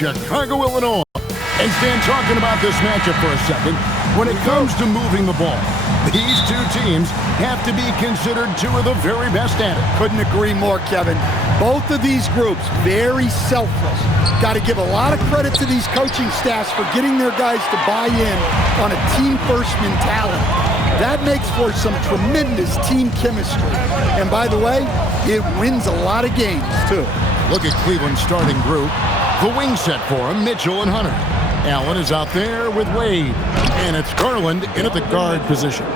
Chicago, Illinois. And Stan, talking about this matchup for a second, when it comes to moving the ball, these two teams have to be considered two of the very best at it. Couldn't agree more, Kevin. Both of these groups, very selfless. Got to give a lot of credit to these coaching staffs for getting their guys to buy in on a team-first mentality. That makes for some tremendous team chemistry. And by the way, it wins a lot of games, too. Look at Cleveland's starting group. The wing set for him, Mitchell and Hunter. Allen is out there with Wade. And it's Garland in at the guard position.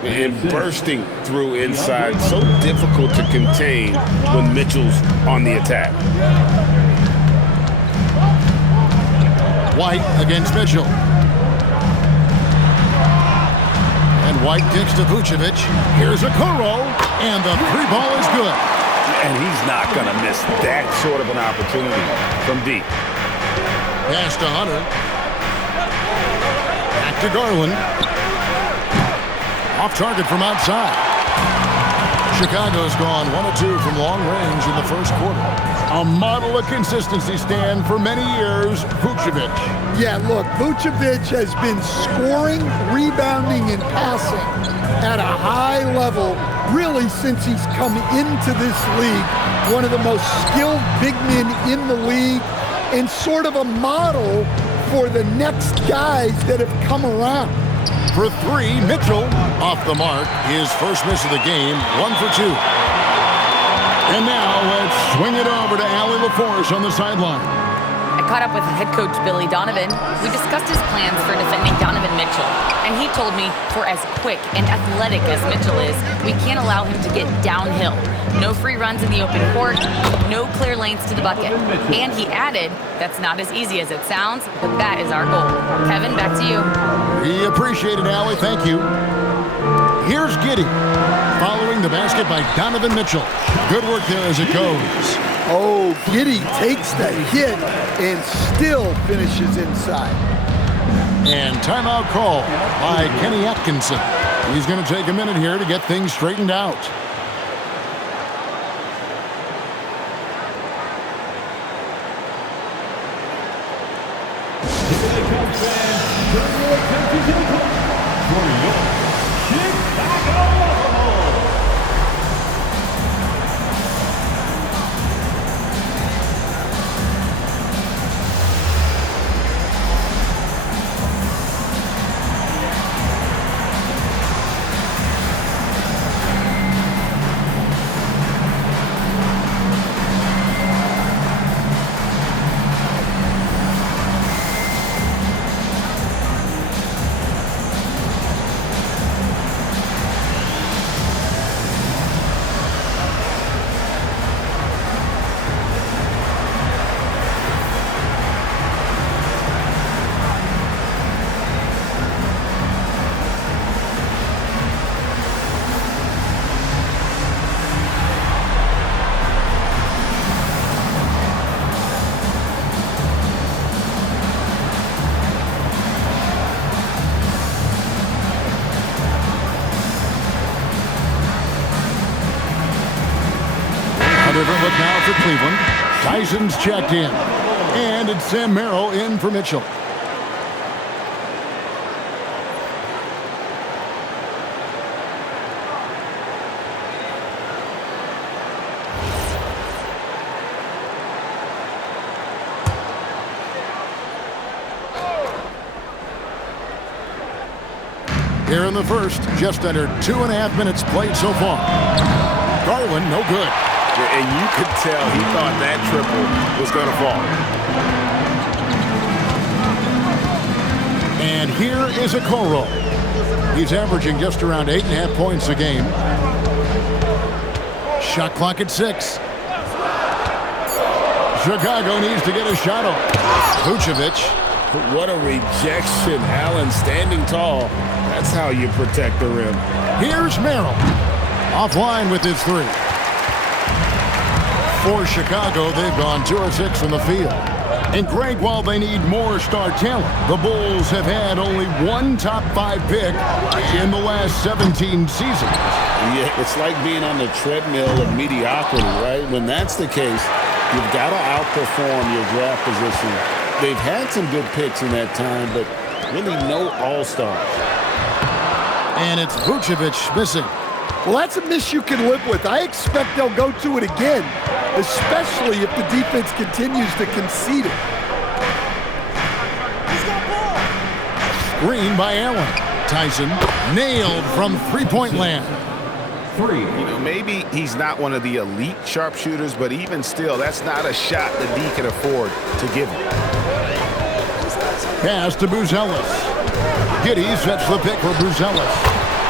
And bursting through inside, so difficult to contain when Mitchell's on the attack. White against Mitchell. And White kicks to Vucevic. Here's a Okoro, and the three ball is good. And he's not going to miss that sort of an opportunity from deep. Pass to Hunter. Back to Garland. Off target from outside. Chicago's gone 1 of 2 from long range in the first quarter. A model of consistency, Stan, for many years, Vucevic. Yeah, look, Vucevic has been scoring, rebounding, and passing at a high level really since he's come into this league. One of the most skilled big men in the league and sort of a model for the next guys that have come around. For three, Mitchell off the mark. His first miss of the game, 1 for 2. And now let's swing it over to Allie LaForce on the sideline. I caught up with head coach Billy Donovan. We discussed his plans for defending Donovan Mitchell. And he told me for as quick and athletic as Mitchell is, we can't allow him to get downhill. No free runs in the open court, no clear lanes to the bucket. And he added, that's not as easy as it sounds, but that is our goal. Kevin, back to you. We appreciate it, Allie. Thank you. Here's Giddey, following the basket by Donovan Mitchell. Good work there as it goes. Oh, Giddey takes the hit and still finishes inside. And timeout call by Kenny Atkinson. He's going to take a minute here to get things straightened out. Look now for Cleveland. Tyson's checked in. And it's Sam Merrill in for Mitchell. Here in the first, just under 2.5 minutes played so far. Garland, no good. And you could tell he thought that triple was going to fall. And here is Okoro. He's averaging just around 8.5 points a game. Shot clock at 6. Chicago needs to get a shot up. Vucevic. What a rejection. Allen standing tall. That's how you protect the rim. Here's Merrill. Offline with his 3. For Chicago, they've gone 2 of 6 from the field. And Greg, while they need more star talent, the Bulls have had only one top 5 pick in the last 17 seasons. Yeah, it's like being on the treadmill of mediocrity, right? When that's the case, you've got to outperform your draft position They've had some good picks in that time, but really no all-stars. And it's Vucevic missing. Well, that's a miss you can live with. I expect they'll go to it again, especially if the defense continues to concede it. Screen by Allen. Tyson nailed from three-point land. Maybe he's not one of the elite sharpshooters, but even still, that's not a shot that D can afford to give him. Pass to Buzelis. Giddey sets the pick for Buzelis.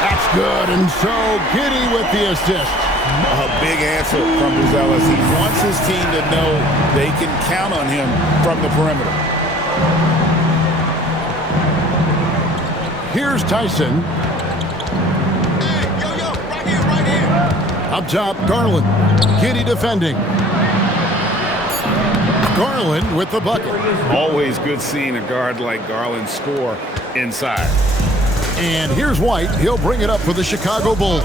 That's good, and so Giddey with the assist. A big answer from Buzelis. He wants his team to know they can count on him from the perimeter. Here's Tyson. Right here. Up top, Garland. Giddey defending. Garland with the bucket. Always good seeing a guard like Garland score inside. And here's White. He'll bring it up for the Chicago Bulls.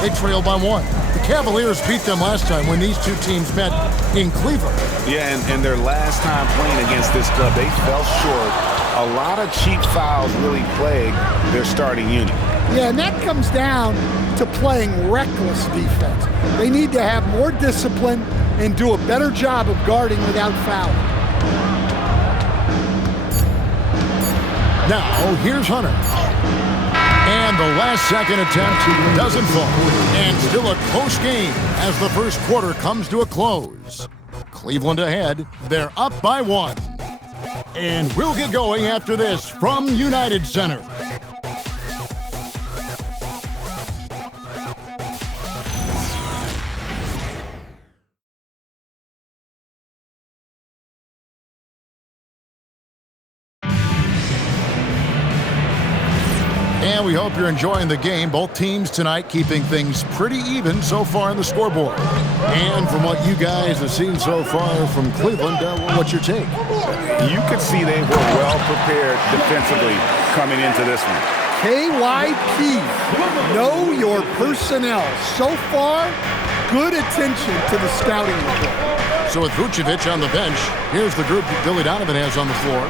They trail by 1. The Cavaliers beat them last time when these two teams met in Cleveland. Yeah, and their last time playing against this club, they fell short. A lot of cheap fouls really plague their starting unit. Yeah, and that comes down to playing reckless defense. They need to have more discipline and do a better job of guarding without fouling. Now, here's Hunter. And the last second attempt doesn't fall. And still a close game as the first quarter comes to a close. Cleveland ahead. They're up by 1. And we'll get going after this from United Center. And we hope you're enjoying the game. Both teams tonight keeping things pretty even so far on the scoreboard. And from what you guys have seen so far from Cleveland, what's your take? You could see they were well prepared defensively coming into this one. KYP, know your personnel. So far, good attention to the scouting report. So with Vucevic on the bench, here's the group that Billy Donovan has on the floor.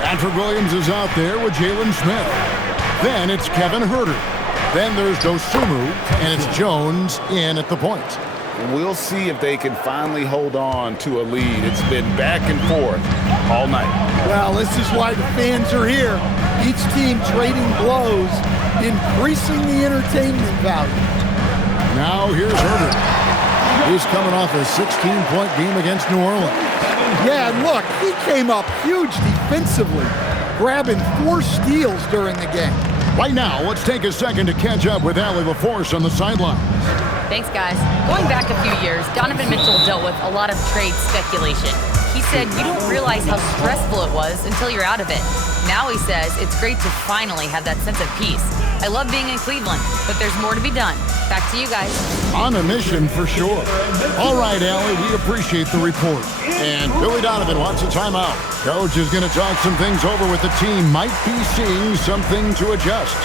Patrick Williams is out there with Jalen Smith. Then it's Kevin Huerter. Then there's Dosunmu, and it's Jones in at the point. We'll see if they can finally hold on to a lead. It's been back and forth all night. Well, this is why the fans are here. Each team trading blows, increasing the entertainment value. Now here's Huerter. He's coming off a 16-point game against New Orleans. Yeah, and look, he came up huge defensively, grabbing 4 steals during the game. Right now, let's take a second to catch up with Allie LaForce on the sidelines. Thanks, guys. Going back a few years, Donovan Mitchell dealt with a lot of trade speculation. He said you don't realize how stressful it was until you're out of it. Now he says it's great to finally have that sense of peace. I love being in Cleveland, but there's more to be done. Back to you guys. On a mission for sure. All right, Allie, we appreciate the report. And Billy Donovan wants a timeout. Coach is going to talk some things over with the team. Might be seeing something to adjust.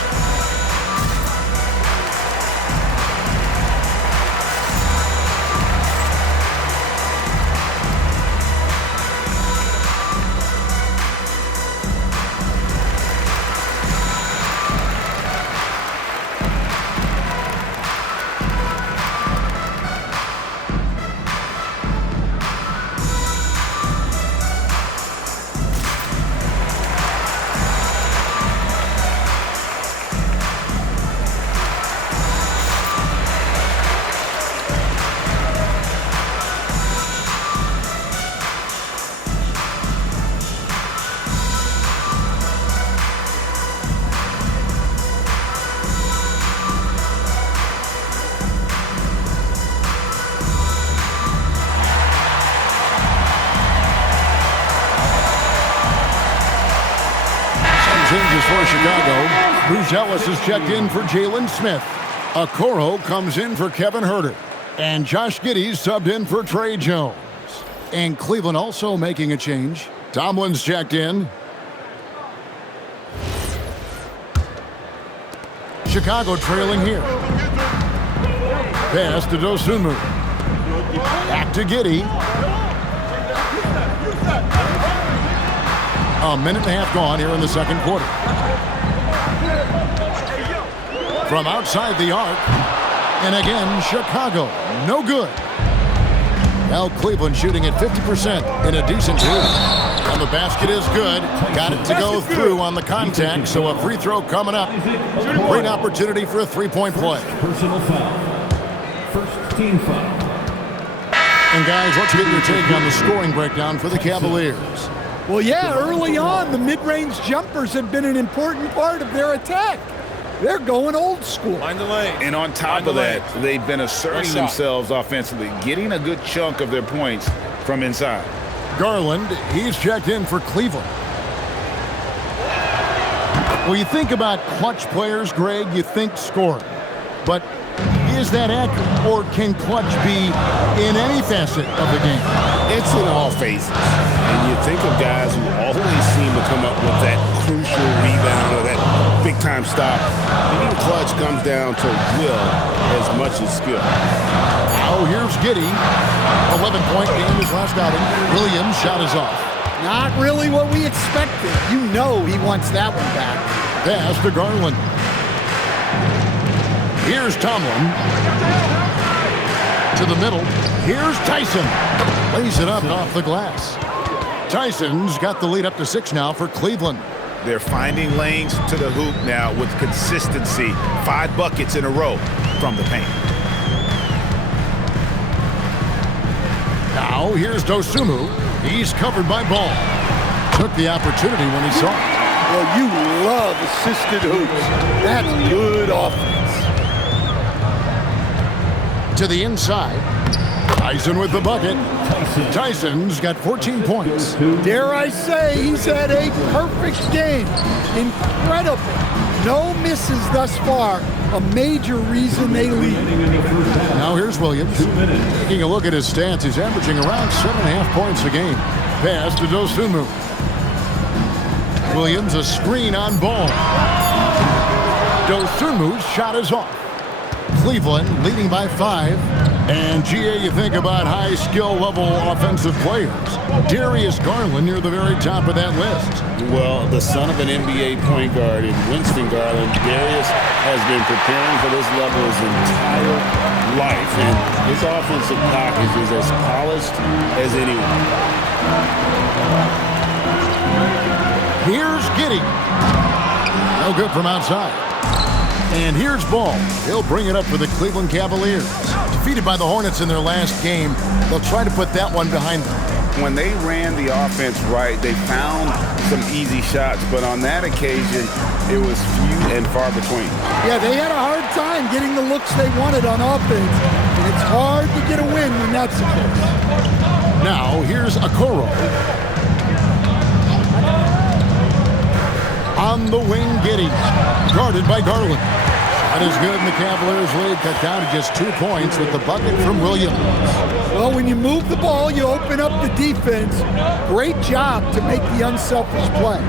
Changes for Chicago. Bruce Ellis is checked in for Jalen Smith. Okoro comes in for Kevin Huerter. And Josh Giddey subbed in for Trey Jones. And Cleveland also making a change. Tomlin's checked in. Chicago trailing here. Pass to Dosunmu. Back to Giddey. A minute and a half gone here in the second quarter. From outside the arc. And again, Chicago. No good. Now Cleveland shooting at 50% in a decent shooting. And the basket is good. Got it to go through on the contact, so a free throw coming up. Great opportunity for a three-point play. Personal foul. First team foul. And guys, let's get your take on the scoring breakdown for the Cavaliers. Well, yeah, early on, the mid-range jumpers have been an important part of their attack. They're going old school. Find the lane. And on top of that, they've been asserting themselves offensively, getting a good chunk of their points from inside. Garland, he's checked in for Cleveland. Well, you think about clutch players, Greg, you think scoring. But is that accurate, or can clutch be in any facet of the game? It's in all phases. And you think of guys who always seem to come up with that crucial rebound or that big-time stop. Being clutch comes down to will as much as skill. Now here's Giddey. 11-point game his last outing. Williams' shot is off. Not really what we expected. You know he wants that one back. Pass to Garland. Here's Tomlin. To the middle. Here's Tyson. Lays it up and off the glass. Tyson's got the lead up to 6 now for Cleveland. They're finding lanes to the hoop now with consistency. 5 buckets in a row from the paint. Now here's Dosunmu. He's covered by Ball. Took the opportunity when he saw it. Well, you love assisted hoops. That's good offense. To the inside. Tyson with the bucket. Tyson's got 14 points. Dare I say he's had a perfect game. Incredible. No misses thus far. A major reason they lead. Now here's Williams. Taking a look at his stats, he's averaging around 7.5 points a game. Pass to Dosunmu. Williams a screen on Ball. Dosunmu's shot is off. Cleveland leading by 5. And, GA, you think about high skill level offensive players. Darius Garland near the very top of that list. Well, the son of an NBA point guard in Winston Garland, Darius has been preparing for this level his entire life. And his offensive package is as polished as anyone. Here's Giddey. No good from outside. And here's Ball. He'll bring it up for the Cleveland Cavaliers. Defeated by the Hornets in their last game, they'll try to put that one behind them. When they ran the offense right, they found some easy shots, but on that occasion, it was few and far between. Yeah, they had a hard time getting the looks they wanted on offense, and it's hard to get a win when that's the case. Now, here's Okoro. On the wing, Giddey. Guarded by Garland. That is good, and the Cavaliers lead cut down to just 2 points with the bucket from Williams. Well, when you move the ball, you open up the defense. Great job to make the unselfish play.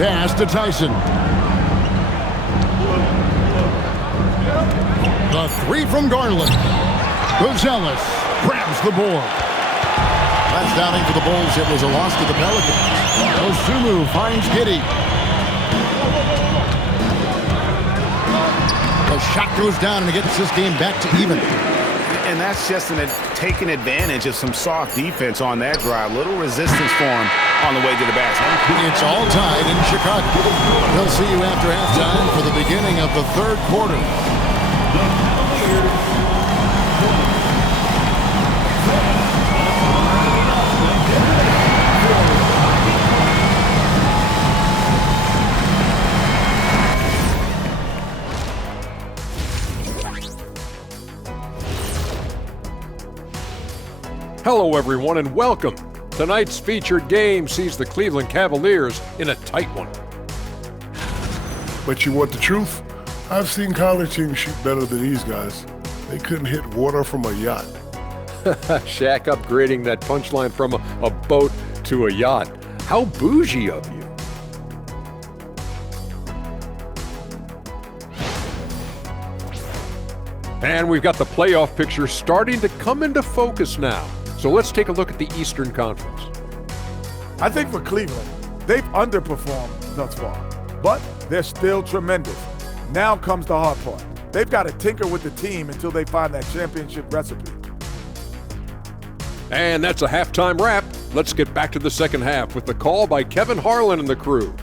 Pass to Tyson. The 3 from Garland. Gonzalez grabs the board. Last outing for the Bulls, it was a loss to the Pelicans. Dosunmu finds Giddey. The shot goes down and it gets this game back to even. And that's just taking advantage of some soft defense on that drive. Little resistance for him on the way to the basket. It's all tied in Chicago. We'll see you after halftime for the beginning of the third quarter. Hello, everyone, and welcome. Tonight's featured game sees the Cleveland Cavaliers in a tight one. But you want the truth? I've seen college teams shoot better than these guys. They couldn't hit water from a yacht. Shaq upgrading that punchline from a boat to a yacht. How bougie of you. And we've got the playoff picture starting to come into focus now. So let's take a look at the Eastern Conference. I think for Cleveland, they've underperformed thus far, but they're still tremendous. Now comes the hard part. They've got to tinker with the team until they find that championship recipe. And that's a halftime wrap. Let's get back to the second half with the call by Kevin Harlan and the crew.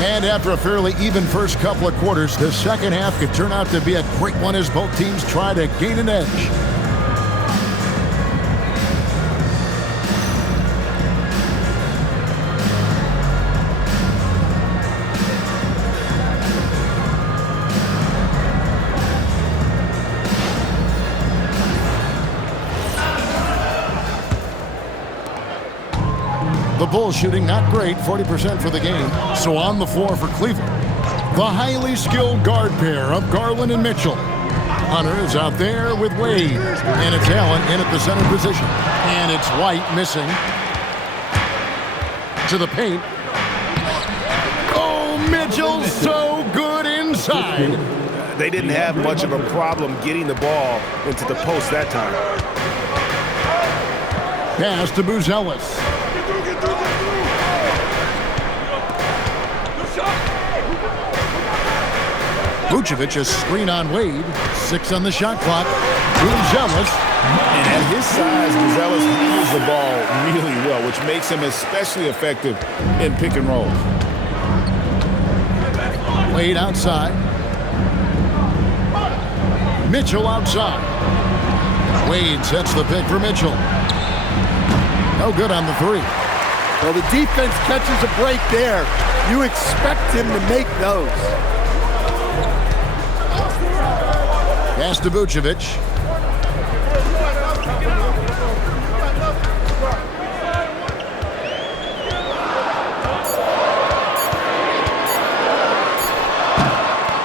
And after a fairly even first couple of quarters, the second half could turn out to be a great one as both teams try to gain an edge. The Bulls shooting not great, 40% for the game. So on the floor for Cleveland, the highly skilled guard pair of Garland and Mitchell. Hunter is out there with Wade, and it's Allen in at the center position. And it's White missing. To the paint. Oh, Mitchell so good inside. They didn't have much of a problem getting the ball into the post that time. Pass to Buzelis. Vucevic a screen on Wade. 6 on the shot clock. Buzelis. And at his size, Buzelis handles the ball really well, which makes him especially effective in pick and roll. Wade outside. Mitchell outside. Wade sets the pick for Mitchell. No good on the three. Well, the defense catches a break there. You expect him to make those. Pass to Vucevic.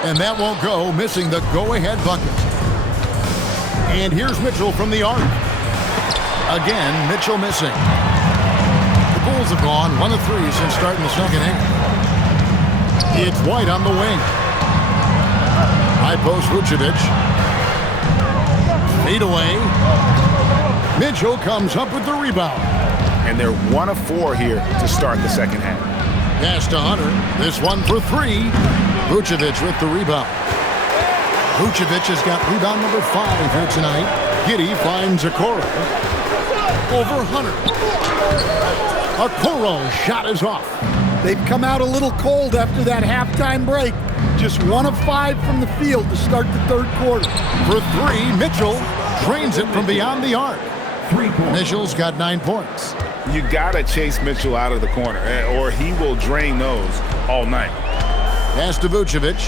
And that won't go, missing the go-ahead bucket. And here's Mitchell from the arc. Again, Mitchell missing. The Bulls have gone 1 of 3 since starting the second half. It's White on the wing. High post Vucevic. Fade away. Mitchell comes up with the rebound. And they're 1 of 4 here to start the second half. Pass to Hunter. This one for 3. Vucevic with the rebound. Vucevic has got rebound number 5 here tonight. Giddey finds Okoro. Over Hunter. Okoro shot is off. They've come out a little cold after that halftime break. Just 1 of 5 from the field to start the third quarter. For 3, Mitchell drains it from beyond the arc. 3 points. Mitchell's got 9 points. You got to chase Mitchell out of the corner, or he will drain those all night. Pass to Vucevic.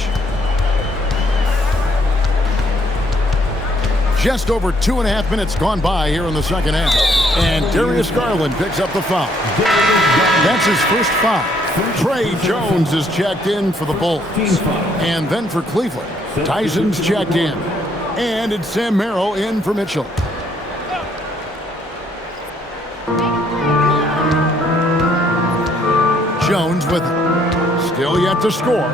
Just over 2.5 minutes gone by here in the second half. And Darius Garland picks up the foul. That's his first foul. Trey Jones is checked in for the Bulls. And then for Cleveland, Tyson's checked in. And it's Sam Merrill in for Mitchell. Jones with it. Still yet to score.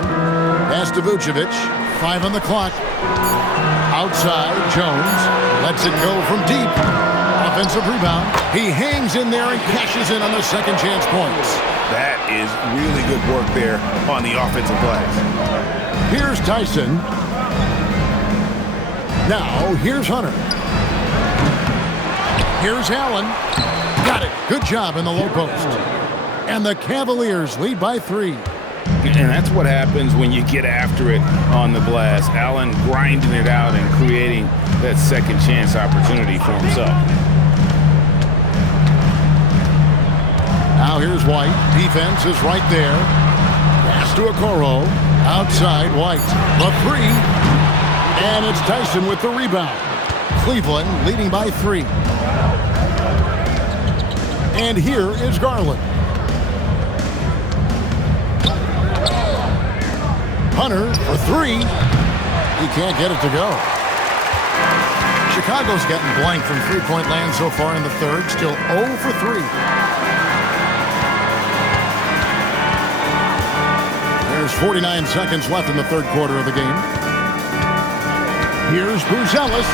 Pass to Vucevic. 5 on the clock. Outside, Jones lets it go from deep. Offensive rebound. He hangs in there and cashes in on the second chance points. That is really good work there on the offensive glass. Here's Tyson. Now, here's Hunter. Here's Allen. Got it. Good job in the low post. And the Cavaliers lead by 3. And that's what happens when you get after it on the glass. Allen grinding it out and creating that second chance opportunity for himself. Now here's White. Defense is right there. Pass to Okoro. Outside White. The 3. And it's Tyson with the rebound. Cleveland leading by 3. And here is Garland. Hunter for 3. He can't get it to go. Chicago's gotten blank from three-point land so far in the third. Still 0 for 3. There's 49 seconds left in the third quarter of the game. Here's Buzelis.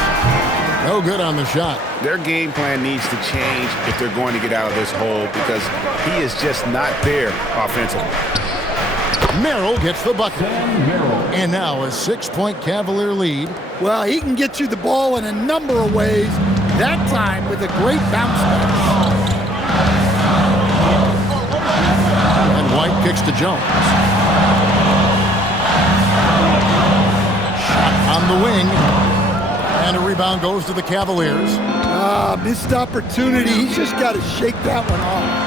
No good on the shot. Their game plan needs to change if they're going to get out of this hole because he is just not there offensively. Merrill gets the bucket. And now a 6-point Cavalier lead. Well, he can get you the ball in a number of ways, that time with a great bounce back. And White kicks to Jones. Shot on the wing. And a rebound goes to the Cavaliers. Missed opportunity. He's just got to shake that one off.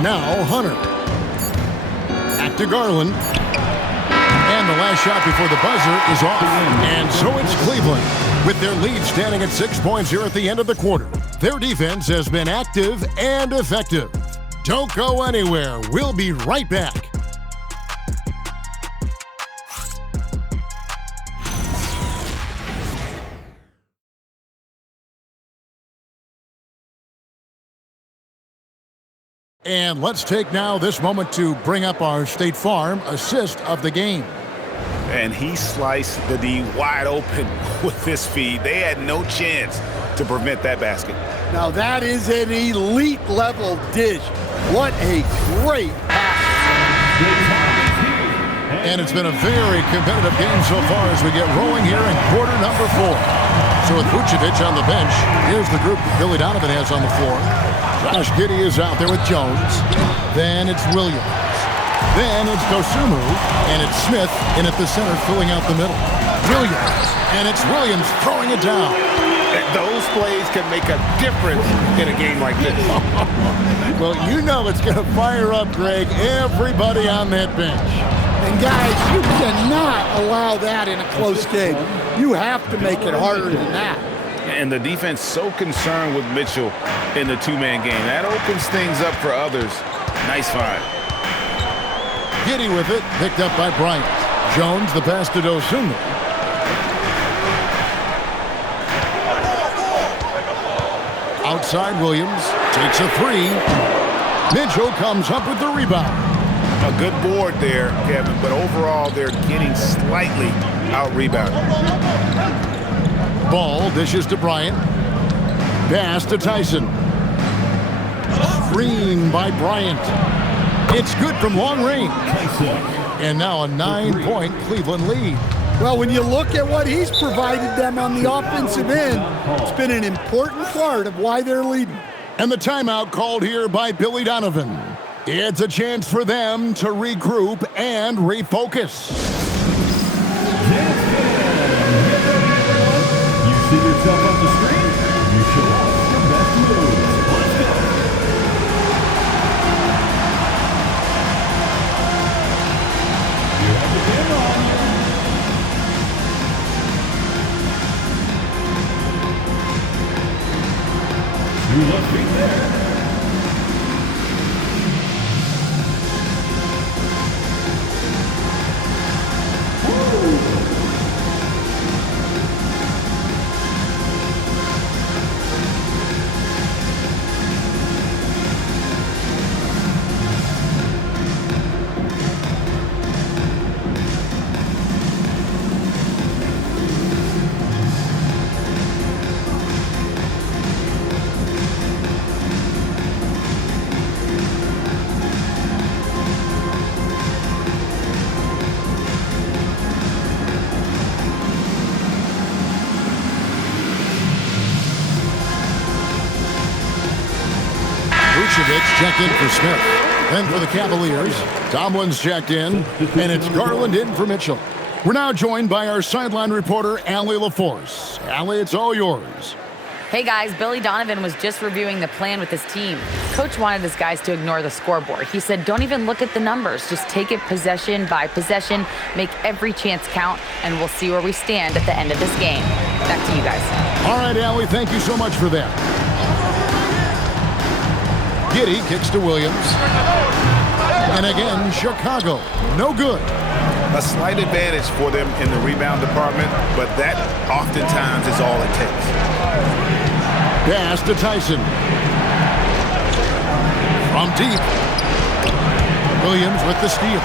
Now Hunter. Back to Garland. And the last shot before the buzzer is off. And so it's Cleveland, with their lead standing at 6 points here at the end of the quarter. Their defense has been active and effective. Don't go anywhere. We'll be right back. And let's take now this moment to bring up our State Farm assist of the game. And he sliced the D wide open with this feed. They had no chance to prevent that basket. Now that is an elite level dish. What a great pass. And it's been a very competitive game so far as we get rolling here in quarter number 4. So with Vucevic on the bench, here's the group Billy Donovan has on the floor. Josh Giddey is out there with Jones. Then it's Williams. Then it's Dosunmu. And it's Smith in at the center filling out the middle. Williams. And it's Williams throwing it down. Those plays can make a difference in a game like this. Well, you know it's going to fire up, Greg, everybody on that bench. And guys, you cannot allow that in a close game. You have to make it harder than that. And the defense so concerned with Mitchell in the two-man game. That opens things up for others. Nice find. Giddey with it, picked up by Bryant. Jones, the pass to Dosunmu. Outside, Williams takes a 3. Mitchell comes up with the rebound. A good board there, Kevin, but overall they're getting slightly out-rebounded. Ball dishes to Bryant. Pass to Tyson. Screen by Bryant. It's good from long range. And now a 9-point Cleveland lead. Well, when you look at what he's provided them on the offensive end, it's been an important part of why they're leading. And the timeout called here by Billy Donovan. It's a chance for them to regroup and refocus. You see yourself on the screen? You show off your best moves. Let's go. You have the camera on you. You look right there. Vucevic checked in for Smith. Then for the Cavaliers, Tomlin's checked in, and it's Garland in for Mitchell. We're now joined by our sideline reporter, Allie LaForce. Allie, it's all yours. Hey guys, Billy Donovan was just reviewing the plan with his team. Coach wanted his guys to ignore the scoreboard. He said, don't even look at the numbers. Just take it possession by possession, make every chance count, and we'll see where we stand at the end of this game. Back to you guys. All right, Allie, thank you so much for that. Giddey kicks to Williams. And again, Chicago, no good. A slight advantage for them in the rebound department, but that oftentimes is all it takes. Pass to Tyson. From deep. Williams with the steal.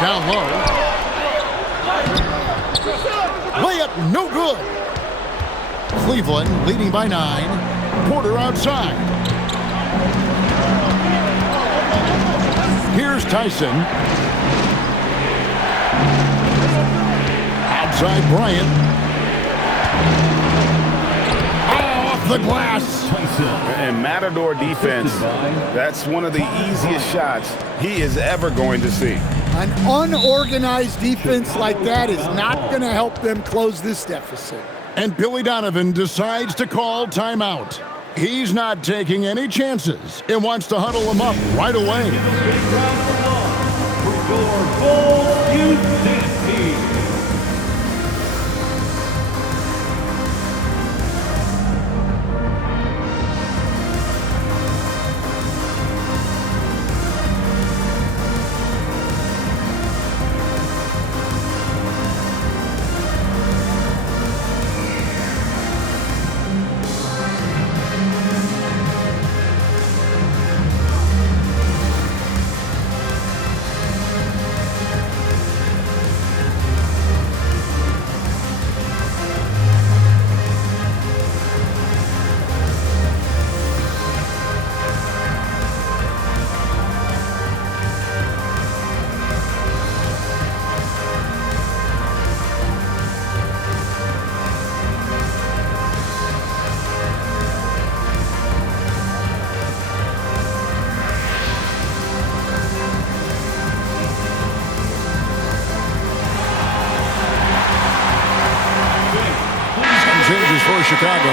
Down low. Layup no good. Cleveland leading by 9. Porter outside. Here's Tyson. Outside Bryant. Off the glass. And Matador defense, that's one of the easiest shots he is ever going to see. An unorganized defense like that is not going to help them close this deficit. And Billy Donovan decides to call timeout. He's not taking any chances and wants to huddle them up right away. Changes for Chicago.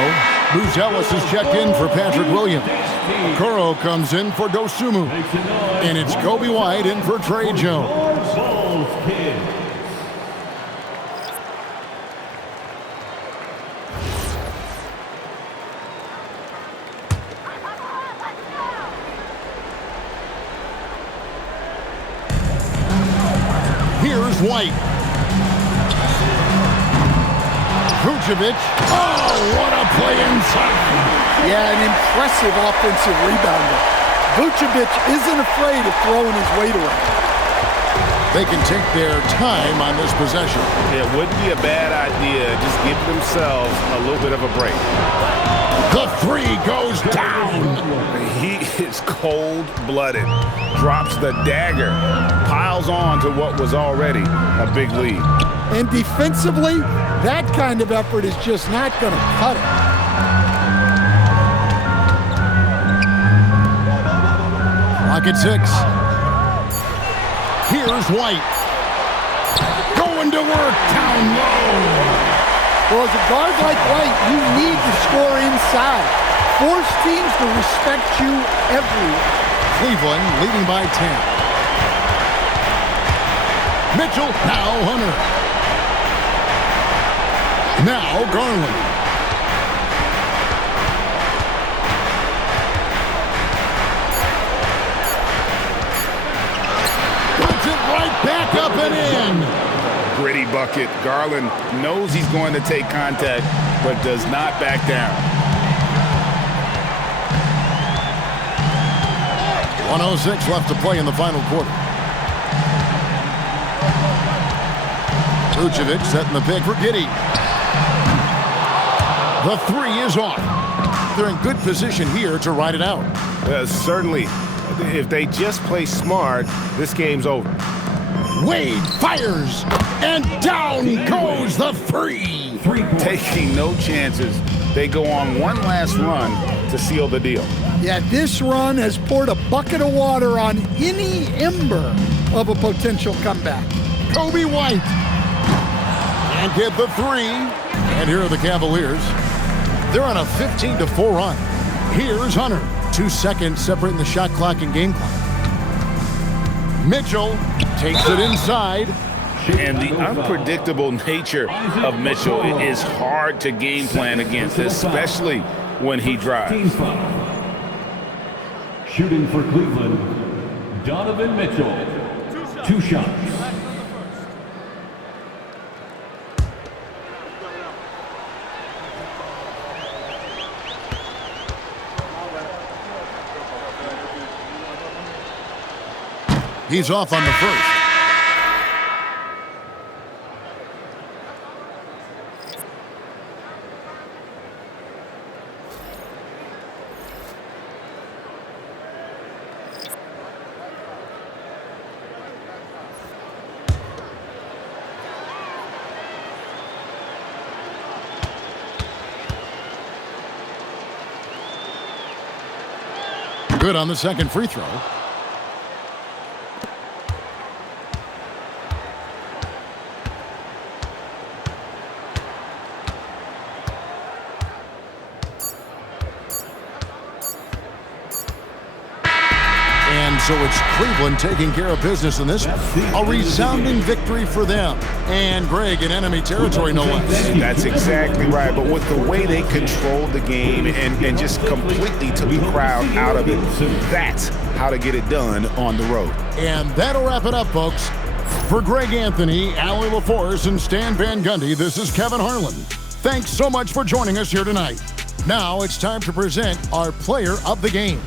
Bruce Ellis is checked in for Patrick Williams. Okoro comes in for Dosunmu. And it's Kobe White in for Trey Jones. Here's White. Vucevic. Oh, what a play inside. Yeah, an impressive offensive rebounder. Vucevic isn't afraid of throwing his weight around. They can take their time on this possession. It wouldn't be a bad idea. Just give themselves a little bit of a break. The three goes down. He is cold-blooded. Drops the dagger. Piles on to what was already a big lead. And defensively, that kind of effort is just not going to cut it. Rocket 6. Here's White. Going to work down low. Well, as a guard like White, you need to score inside. Force teams to respect you everywhere. Cleveland leading by 10. Mitchell, now Hunter. Now Garland. Puts it right back up and in. Gritty bucket. Garland knows he's going to take contact, but does not back down. 1:06 left to play in the final quarter. Vucevic setting the pick for Giddey. The three is off. They're in good position here to ride it out. Certainly, if they just play smart, this game's over. Wade fires, and down goes the three. Taking no chances. They go on one last run to seal the deal. Yeah, this run has poured a bucket of water on any ember of a potential comeback. Kobe White can't get the three. And here are the Cavaliers. They're on a 15-4 run. Here's Hunter. 2 seconds separating the shot clock and game clock. Mitchell takes it inside. And the unpredictable nature of Mitchell is hard to game plan against, especially when he drives. Shooting for Cleveland, Donovan Mitchell. 2 shots. He's off on the first. Good on the second free throw. And so it's Cleveland taking care of business in this. A resounding victory for them. And Greg in enemy territory, no less. That's exactly right. But with the way they controlled the game and just completely took the crowd out of it, that's how to get it done on the road. And that'll wrap it up, folks. For Greg Anthony, Allie LaForce, and Stan Van Gundy, this is Kevin Harlan. Thanks so much for joining us here tonight. Now it's time to present our player of the game.